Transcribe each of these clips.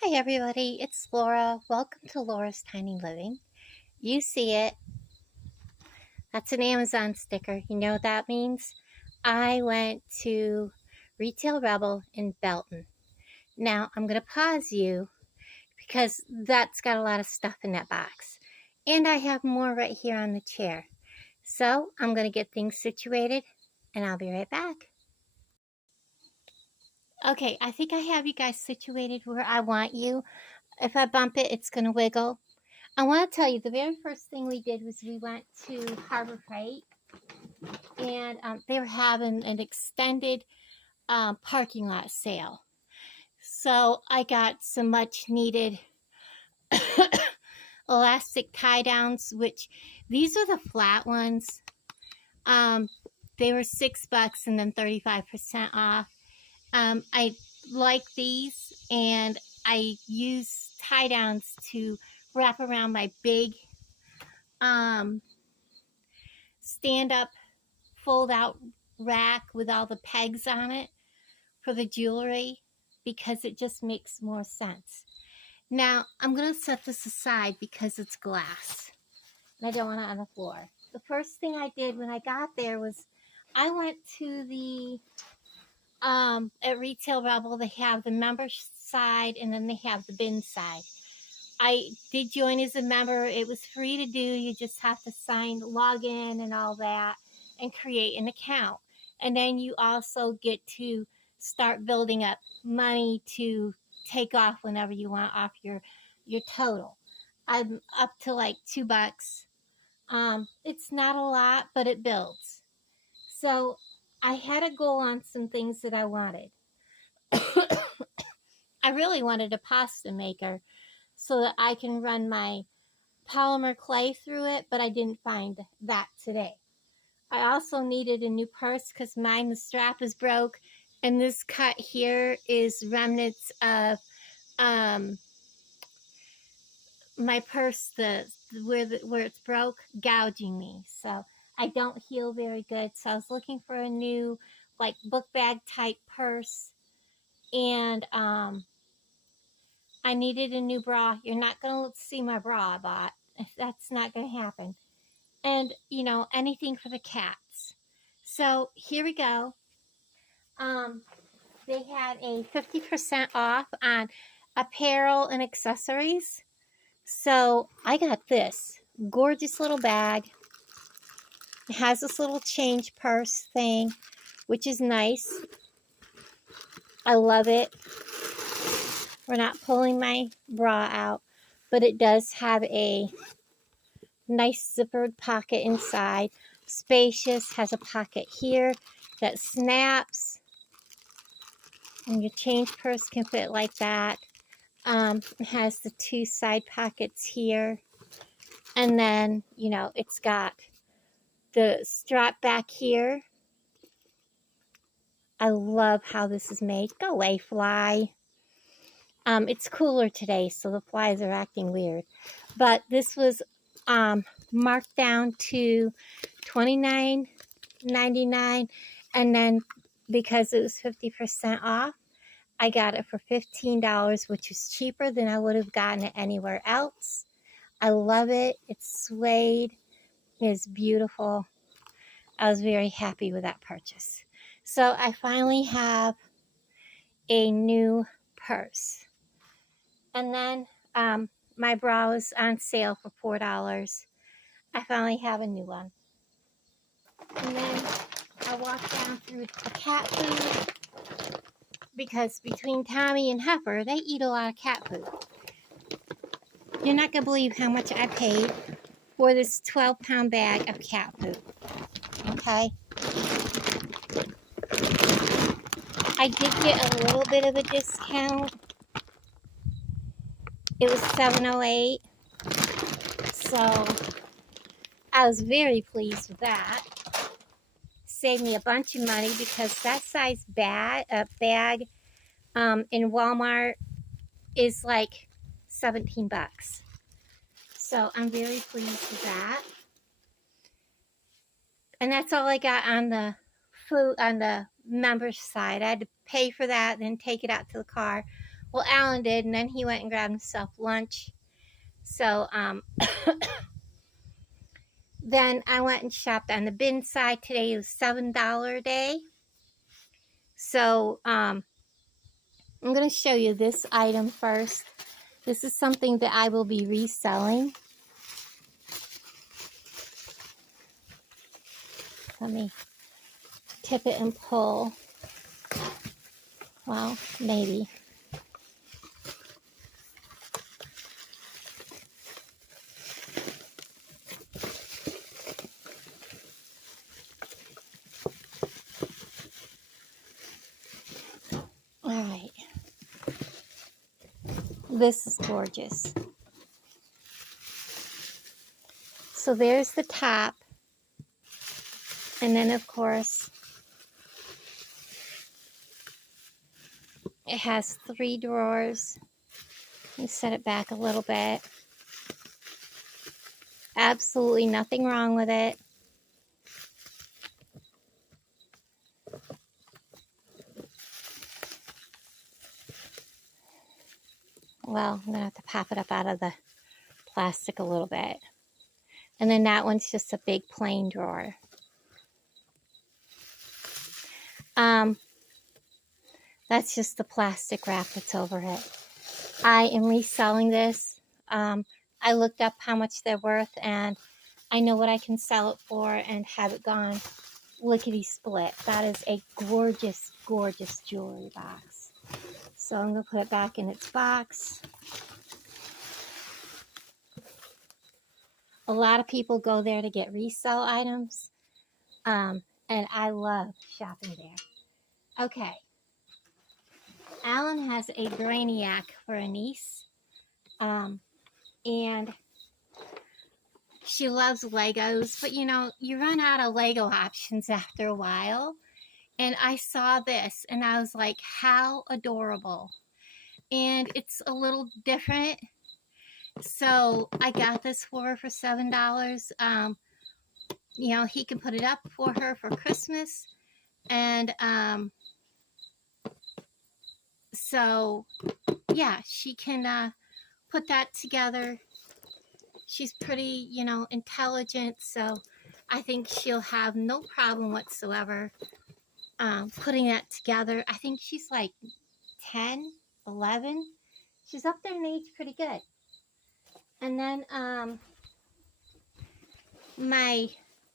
Hi everybody, it's Laura. Welcome to Laura's Tiny Living. You see it. That's an Amazon sticker. You know what that means? I went to Retail Rebel in Belton. Now, I'm going to pause you because that's got a lot of stuff in that box. And I have more right here on the chair. So, I'm going to get things situated and I'll be right back. Okay, I think I have you guys situated where I want you. If I bump it, it's going to wiggle. I want to tell you, the very first thing we did was we went to Harbor Freight, and they were having an extended parking lot sale. So I got some much needed elastic tie downs, which these are the flat ones. They were $6 and then 35% off. I like these, and I use tie downs to wrap around my big stand up fold out rack with all the pegs on it for the jewelry because it just makes more sense. Now, I'm going to set this aside because it's glass and I don't want it on the floor. The first thing I did when I got there was I went to the, at Retail Rebel, they have the member side and then they have the bin side. I did join as a member. It was free to do. You just have to log in and all that and create an account. And then you also get to start building up money to take off whenever you want off your total. I'm up to like $2. It's not a lot, but it builds. So I had a goal on some things that I wanted. I really wanted a pasta maker so that I can run my polymer clay through it, but I didn't find that today. I also needed a new purse because mine, the strap is broke, and this cut here is remnants of my purse, where it's broke, gouging me. So I don't heal very good. So I was looking for a new like book bag type purse, and I needed a new bra. You're not going to see my bra I bought. That's not going to happen. And, anything for the cats. So here we go. They had a 50% off on apparel and accessories. So I got this gorgeous little bag. It has this little change purse thing, which is nice. I love it. We're not pulling my bra out, but it does have a nice zippered pocket inside. Spacious, has a pocket here that snaps, and your change purse can fit like that. It has the two side pockets here, and then it's got the strap back here. I love how this is made. Go away, fly. It's cooler today, so the flies are acting weird. But this was marked down to $29.99, and then because it was 50% off, I got it for $15, which is cheaper than I would have gotten it anywhere else. I love it. It's suede. It's beautiful. I was very happy with that purchase. So I finally have a new purse. And then my bra was on sale for $4. I finally have a new one. And then I walked down through the cat food because between Tommy and Heifer, they eat a lot of cat food. You're not going to believe how much I paid for this 12-pound bag of cat food. Okay? I did get a little bit of a discount. It was $7.08. So I was very pleased with that. Saved me a bunch of money because that size bag in Walmart is like $17. So I'm very pleased with that. And that's all I got on the food on the member's side. I had to pay for that, then take it out to the car, Well, Alan did, and then he went and grabbed himself lunch. So, then I went and shopped on the bin side today. It was $7 a day. So, I'm going to show you this item first. This is something that I will be reselling. Let me tip it and pull. Well, maybe. All right. This is gorgeous. So there's the top. And then, of course, it has 3 drawers. Let me set it back a little bit. Absolutely nothing wrong with it. Well, I'm going to have to pop it up out of the plastic a little bit. And then that one's just a big plain drawer. That's just the plastic wrap that's over it. I am reselling this. I looked up how much they're worth, and I know what I can sell it for and have it gone lickety-split. That is a gorgeous, gorgeous jewelry box. So I'm going to put it back in its box. A lot of people go there to get resale items, and I love shopping there. Okay. Alan has a Brainiac for a niece, and she loves Legos, but you know, you run out of Lego options after a while. And I saw this and I was like, how adorable. And it's a little different. So I got this for her for $7. You know, he can put it up for her for Christmas. And so, yeah, she can put that together. She's pretty, you know, intelligent. So I think she'll have no problem whatsoever putting that together. I think she's like 10, 11. She's up there in age pretty good. And then my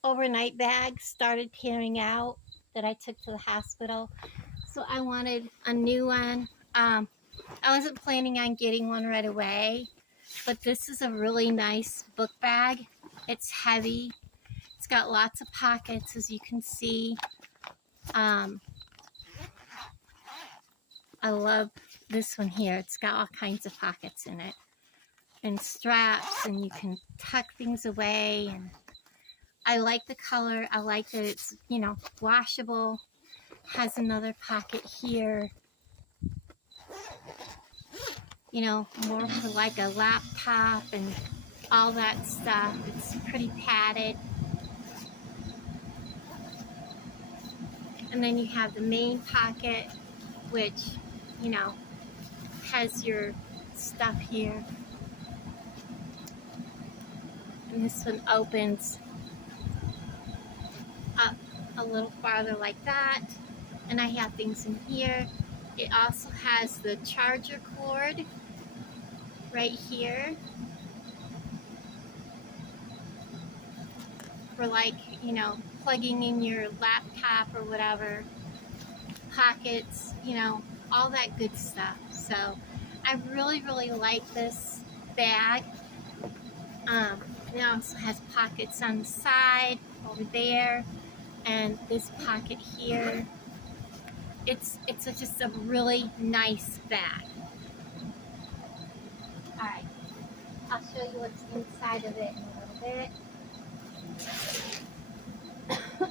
overnight bag started tearing out that I took to the hospital. So I wanted a new one. I wasn't planning on getting one right away, but this is a really nice book bag. It's heavy. It's got lots of pockets, as you can see. I love this one here. It's got all kinds of pockets in it and straps, and you can tuck things away. And I like the color. I like that it's, you know, washable. Has another pocket here, you know, more for like a laptop and all that stuff. It's pretty padded. And then you have the main pocket, which, you know, has your stuff here. And this one opens up a little farther like that. And I have things in here. It also has the charger cord right here for, like, you know, plugging in your laptop or whatever. Pockets, you know, all that good stuff. So I really, really like this bag. It also has pockets on the side over there, and this pocket here. It's just a really nice bag. All right, I'll show you what's inside of it in a little bit.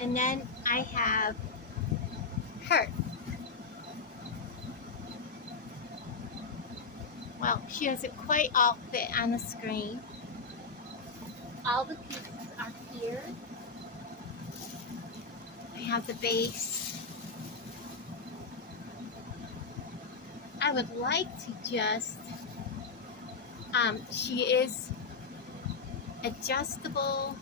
And then I have her. Well, she doesn't quite all fit on the screen. All the pieces are here. I have the base. I would like to just, she is adjustable.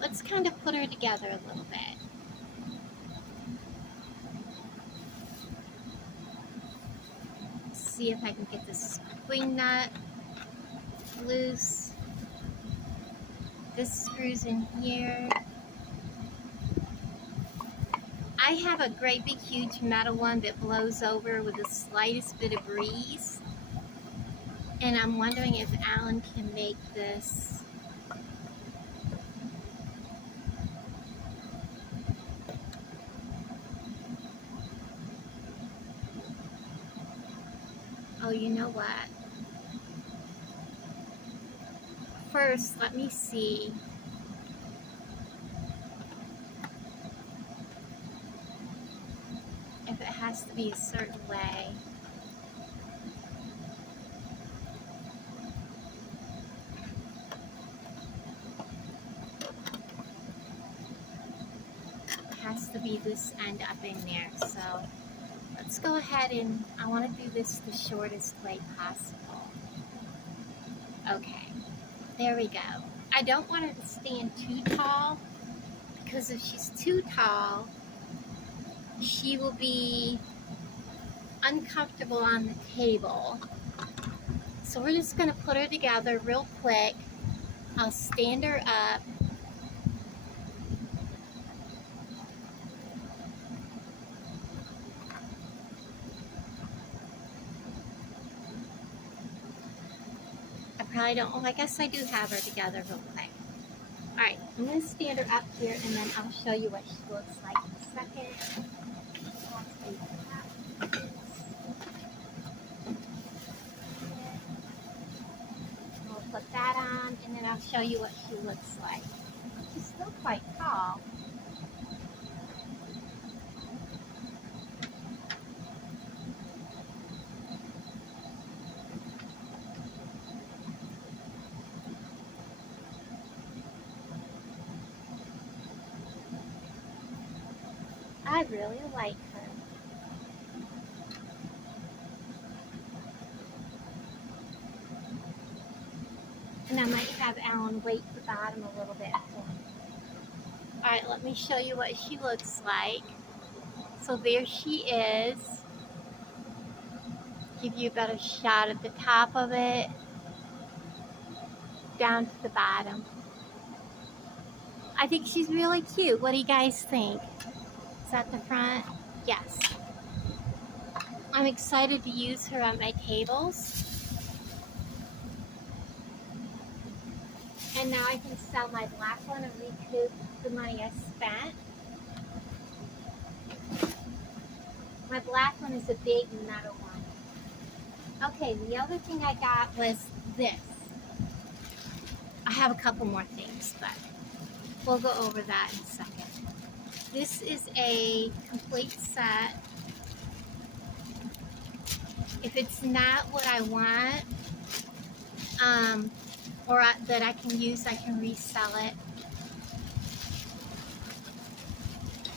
Let's kind of put her together a little bit. See if I can get this spring nut loose. This screws in here. I have a great big huge metal one that blows over with the slightest bit of breeze. And I'm wondering if Alan can make this. Oh, you know what? First, let me see. If it has to be a certain way. It has to be this end up in there. So let's go ahead and I want to do this the shortest way possible. Okay, there we go. I don't want her to stand too tall because if she's too tall, she will be uncomfortable on the table. So we're just going to put her together real quick. I'll stand her up. I probably don't, oh, I guess I do have her together real quick. Alright, I'm going to stand her up here and then I'll show you what she looks like in a second. We'll put that on and then I'll show you what she looks like. She's still quite tall. I really like her. And I might have Alan weight the bottom a little bit for me. Alright, let me show you what she looks like. So there she is. Give you a better shot at the top of it. Down to the bottom. I think she's really cute. What do you guys think? Is that the front? Yes. I'm excited to use her on my tables. And now I can sell my black one and recoup the money I spent. My black one is a big metal one. Okay, the other thing I got was this. I have a couple more things, but we'll go over that in a second. This is a complete set. If it's not what I want, or that I can use, I can resell it.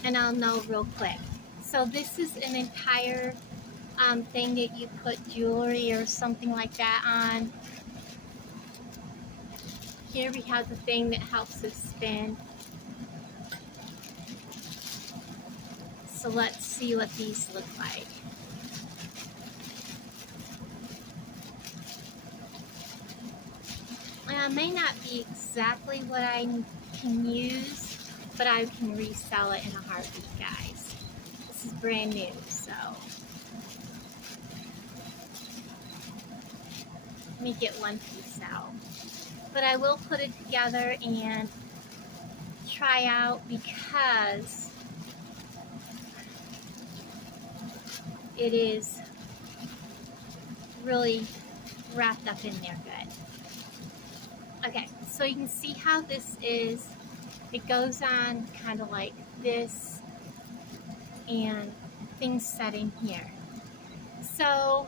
And I'll know real quick. So this is an entire thing that you put jewelry or something like that on. Here we have the thing that helps it spin. So let's see what these look like. It may not be exactly what I can use, but I can resell it in a heartbeat, guys. This is brand new, so. Let me get one piece out. But I will put it together and try out because it is really wrapped up in there good. Okay, so you can see how this is. It goes on kind of like this and things set in here. So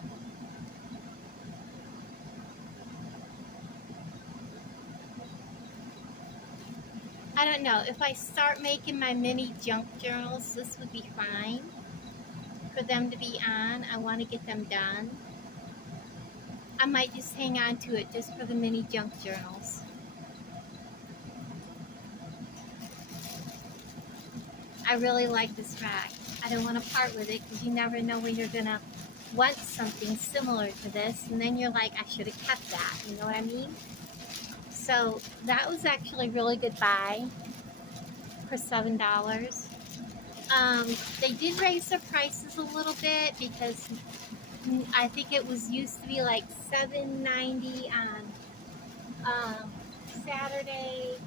I don't know, if I start making my mini junk journals, this would be fine for them to be on. I want to get them done. I might just hang on to it just for the mini junk journals. I really like this rack. I don't want to part with it because you never know when you're going to want something similar to this, and then you're like, I should have kept that. You know what I mean? So that was actually a really good buy for $7. They did raise their prices a little bit because I think it was used to be like $7.90 on Saturday,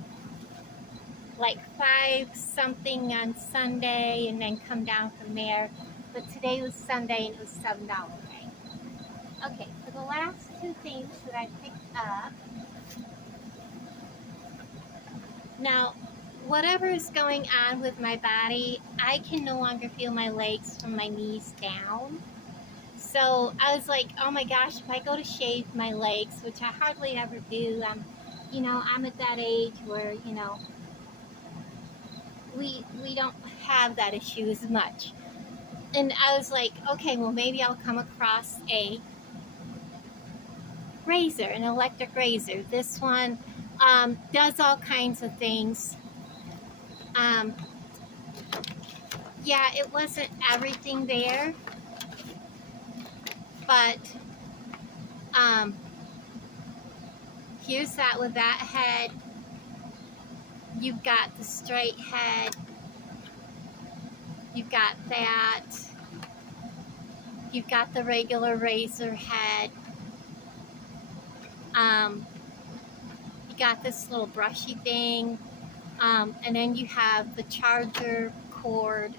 like 5 something on Sunday, and then come down from there. But today was Sunday and it was $7, right? Okay, for the last two things that I picked up. Now, whatever is going on with my body, I can no longer feel my legs from my knees down. So I was like, oh my gosh, if I go to shave my legs, which I hardly ever do, I'm at that age where, we don't have that issue as much. And I was like, okay, well, maybe I'll come across a razor, an electric razor. This one does all kinds of things. Yeah, it wasn't everything there, but here's that with that head. You've got the straight head. You've got that. You've got the regular razor head. You got this little brushy thing. And then you have the charger cord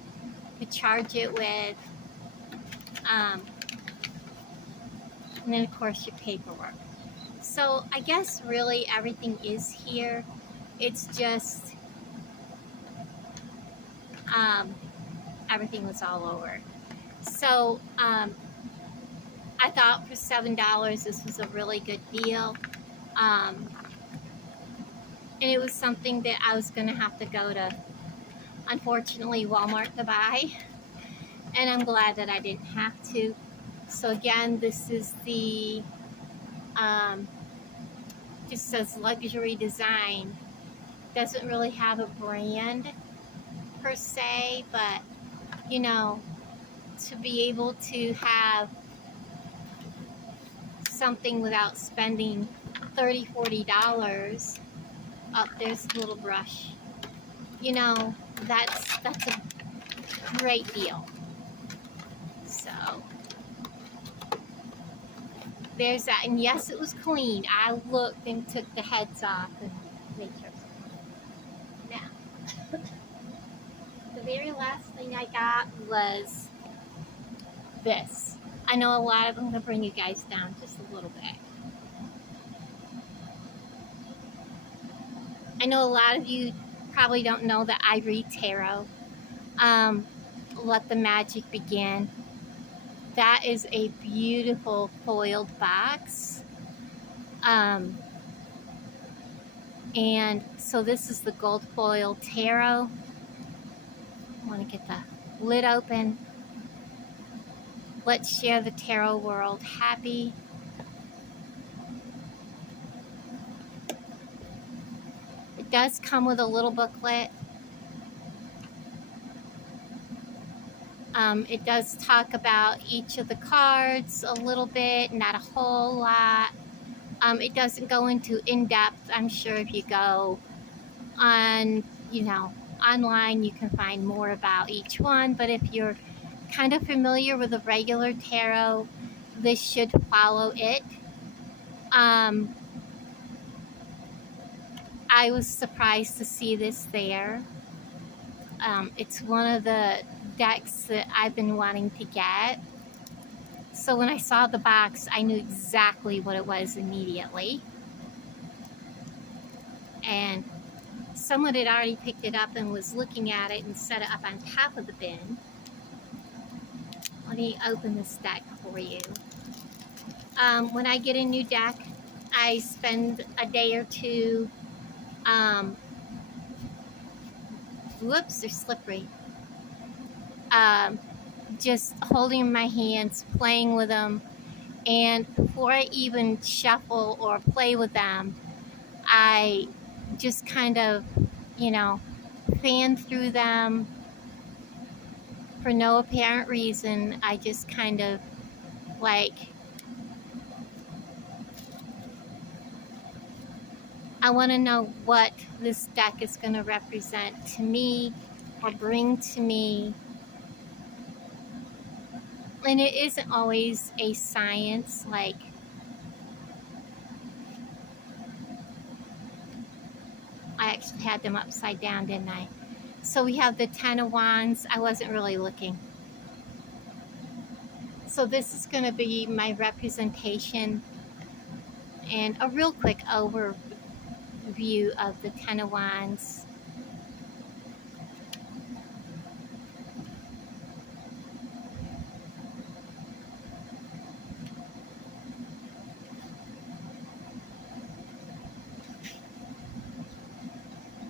to charge it with. And then, of course, your paperwork. So I guess really everything is here. It's just everything was all over. So I thought for $7 this was a really good deal. And it was something that I was going to have to go to, unfortunately, Walmart to buy. And I'm glad that I didn't have to. So again, this is the, just says luxury design. Doesn't really have a brand per se, but to be able to have something without spending $30, $40. Oh, there's a little brush. That's a great deal. So there's that. And yes, it was clean. I looked and took the heads off and made sure. Now, the very last thing I got was this. I know a lot of them will bring you guys down just a little bit. I know a lot of you probably don't know that I read tarot. Let the magic begin. That is a beautiful foiled box. And so this is the gold foil tarot. I want to get the lid open. Let's share the tarot world happy. It does come with a little booklet. It does talk about each of the cards a little bit, not a whole lot. It doesn't go into in-depth. I'm sure if you go on, online, you can find more about each one. But if you're kind of familiar with a regular tarot, this should follow it. I was surprised to see this there. It's one of the decks that I've been wanting to get. So when I saw the box, I knew exactly what it was immediately. And someone had already picked it up and was looking at it and set it up on top of the bin. Let me open this deck for you. When I get a new deck, I spend a day or two whoops, they're slippery. Just holding in my hands, playing with them. And before I even shuffle or play with them, I just kind of, you know, fan through them for no apparent reason. I just kind of like, I want to know what this deck is going to represent to me or bring to me. And it isn't always a science, like, I actually had them upside down, didn't I? So we have the Ten of Wands. I wasn't really looking. So this is going to be my representation and a real quick overview of the Ten of Wands.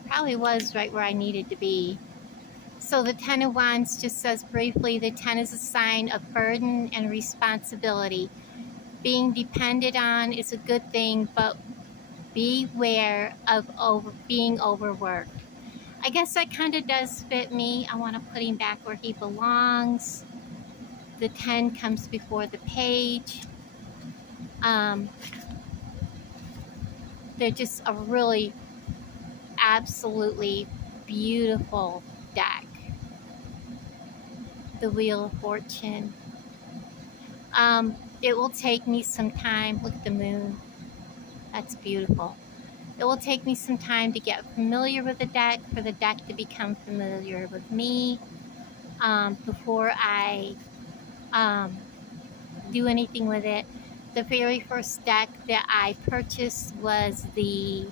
Probably was right where I needed to be. So the Ten of Wands just says briefly, the 10 is a sign of burden and responsibility. Being depended on is a good thing, but beware of being overworked. I guess that kind of does fit me. I want to put him back where he belongs. The 10 comes before the page. They're just a really absolutely beautiful deck. The Wheel of Fortune. It will take me some time. Look at the moon. That's beautiful. It will take me some time to get familiar with the deck, for the deck to become familiar with me, before I do anything with it. The very first deck that I purchased was the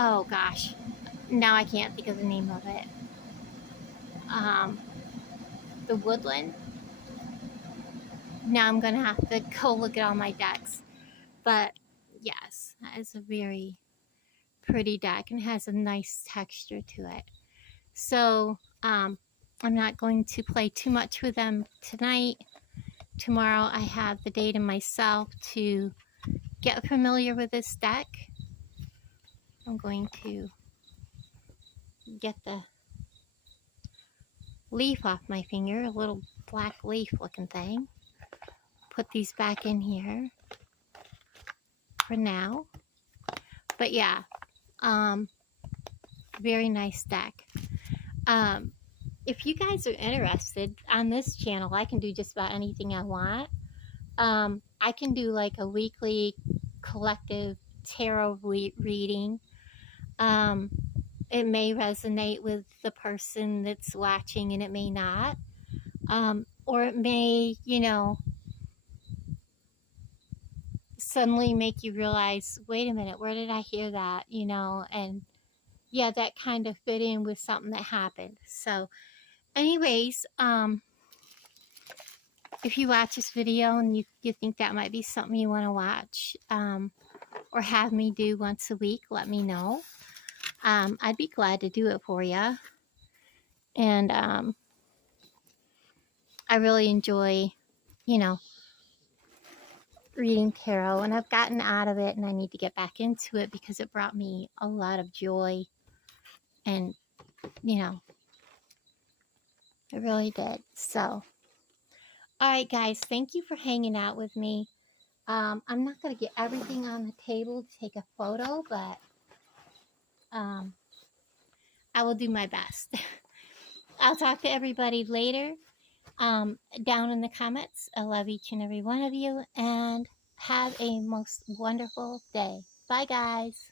oh gosh, now I can't think of the name of it. The Woodland. Now I'm gonna have to go look at all my decks. But yes, that is a very pretty deck and has a nice texture to it. So I'm not going to play too much with them tonight. Tomorrow I have the day to myself to get familiar with this deck. I'm going to get the leaf off my finger, a little black leaf looking thing. Put these back in here for now. But yeah, very nice deck. If you guys are interested, on this channel I can do just about anything I want. I can do like a weekly collective tarot reading. It may resonate with the person that's watching and it may not. Or it may, you know, suddenly make you realize, wait a minute, where did I hear that? You know, and yeah, that kind of fit in with something that happened. So anyways, if you watch this video and you think that might be something you want to watch, or have me do once a week, let me know. I'd be glad to do it for you. And I really enjoy, you know, reading tarot, and I've gotten out of it and I need to get back into it because it brought me a lot of joy, and you know, it really did. So alright guys, thank you for hanging out with me. I'm not going to get everything on the table to take a photo, but I will do my best. I'll talk to everybody later, down in the comments. I love each and every one of you, and have a most wonderful day. Bye guys.